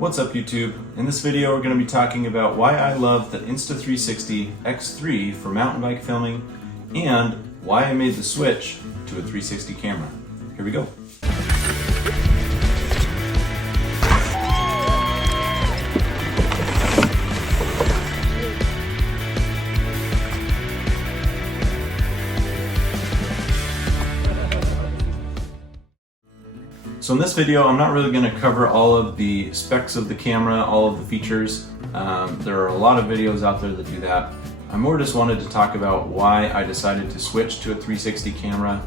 What's up YouTube? In this video we're going to be talking about why I love the Insta360 X4 for mountain bike filming and why I made the switch to a 360 camera. Here we go. So in this video, I'm not really going to cover all of the specs of the camera, all of the features. There are a lot of videos out there that do that. I more just wanted to talk about why I decided to switch to a 360 camera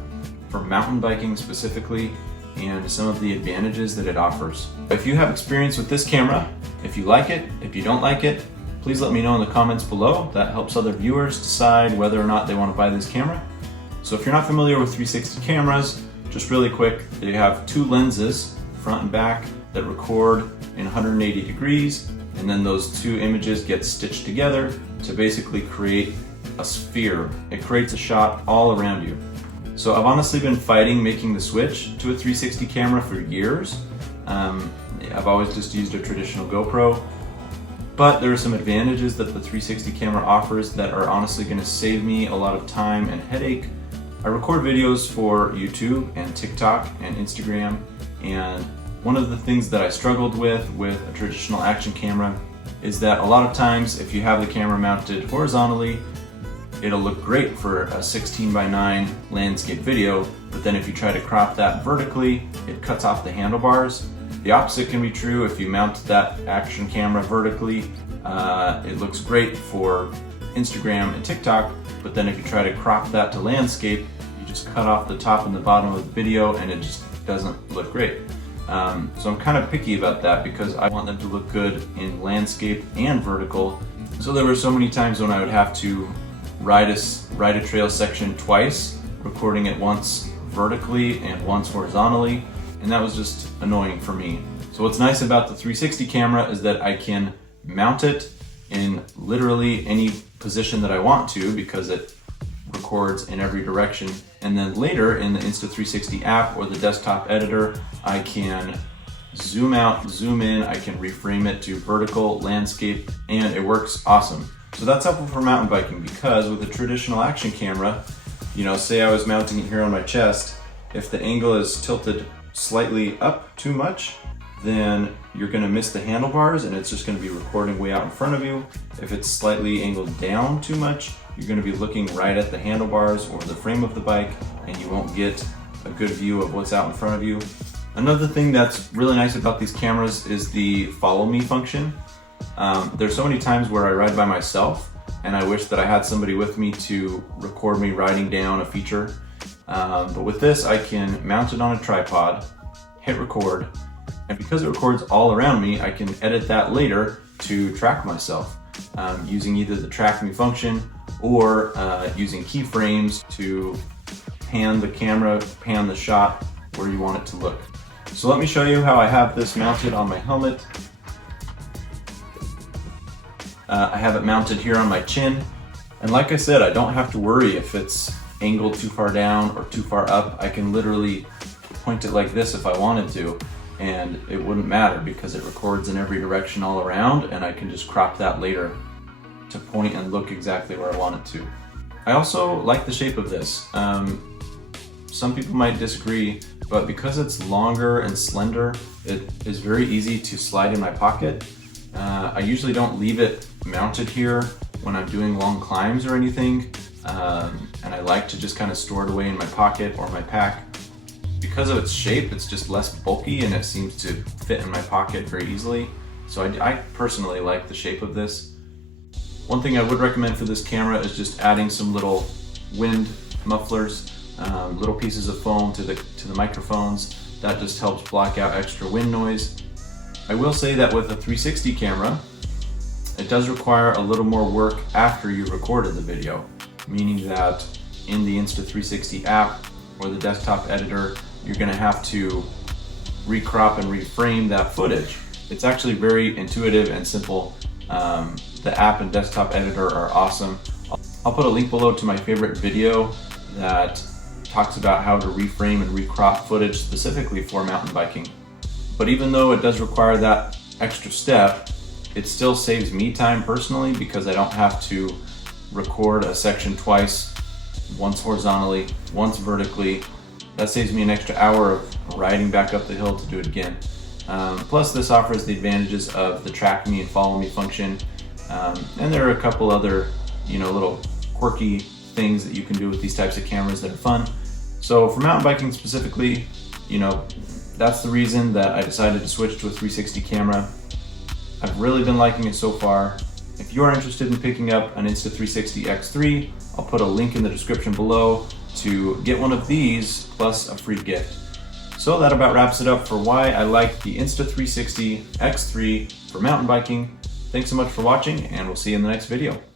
for mountain biking specifically and some of the advantages that it offers. If you have experience with this camera, if you like it, if you don't like it, please let me know in the comments below. That helps other viewers decide whether or not they want to buy this camera. So if you're not familiar with 360 cameras, just really quick, they have two lenses, front and back, that record in 180 degrees, and then those two images get stitched together to basically create a sphere. It creates a shot all around you. So I've honestly been fighting making the switch to a 360 camera for years. I've always just used a traditional GoPro, but there are some advantages that the 360 camera offers that are honestly going to save me a lot of time and headache. I record videos for YouTube and TikTok and Instagram, and one of the things that I struggled with a traditional action camera is that a lot of times if you have the camera mounted horizontally, it'll look great for a 16:9 landscape video, but then if you try to crop that vertically, it cuts off the handlebars. The opposite can be true if you mount that action camera vertically. It looks great for Instagram and TikTok, but then if you try to crop that to landscape, you just cut off the top and the bottom of the video and it just doesn't look great. So I'm kind of picky about that because I want them to look good in landscape and vertical. So there were so many times when I would have to ride a trail section twice, recording it once vertically and once horizontally, and that was just annoying for me. So what's nice about the 360 camera is that I can mount it in literally any position that I want to because it records in every direction. And then later in the Insta360 app or the desktop editor, I can zoom out, zoom in, I can reframe it to vertical, landscape, and it works awesome. So that's helpful for mountain biking because with a traditional action camera, you know, say I was mounting it here on my chest, if the angle is tilted slightly up too much, then you're going to miss the handlebars and it's just going to be recording way out in front of you. If it's slightly angled down too much, you're going to be looking right at the handlebars or the frame of the bike and you won't get a good view of what's out in front of you. Another thing that's really nice about these cameras is the follow me function. There's so many times where I ride by myself and I wish that I had somebody with me to record me riding down a feature. But with this, I can mount it on a tripod, hit record, and because it records all around me, I can edit that later to track myself using either the track me function or using keyframes to pan the camera, pan the shot where you want it to look. So let me show you how I have this mounted on my helmet. I have it mounted here on my chin, and like I said, I don't have to worry if it's angled too far down or too far up. I can literally point it like this if I wanted to, and it wouldn't matter because it records in every direction all around, and I can just crop that later to point and look exactly where I want it to. I also like the shape of this. Some people might disagree, but because it's longer and slender, it is very easy to slide in my pocket. I usually don't leave it mounted here when I'm doing long climbs or anything, and I like to just kind of store it away in my pocket or my pack. Because of its shape, it's just less bulky and it seems to fit in my pocket very easily. So I personally like the shape of this. One thing I would recommend for this camera is just adding some little wind mufflers, little pieces of foam to the microphones. That just helps block out extra wind noise. I will say that with a 360 camera, it does require a little more work after you recorded the video, meaning that in the Insta360 app or the desktop editor, you're going to have to recrop and reframe that footage. It's actually very intuitive and simple. The app and desktop editor are awesome. I'll put a link below to my favorite video that talks about how to reframe and recrop footage specifically for mountain biking. But even though it does require that extra step, it still saves me time personally because I don't have to record a section twice, once horizontally, once vertically. That saves me an extra hour of riding back up the hill to do it again. Plus this offers the advantages of the track me and follow me function. And there are a couple other, little quirky things that you can do with these types of cameras that are fun. So for mountain biking specifically, that's the reason that I decided to switch to a 360 camera. I've really been liking it so far. If you are interested in picking up an Insta360 X4, I'll put a link in the description below to get one of these plus a free gift. So that about wraps it up for why I like the Insta360 X4 for mountain biking. Thanks so much for watching, and we'll see you in the next video.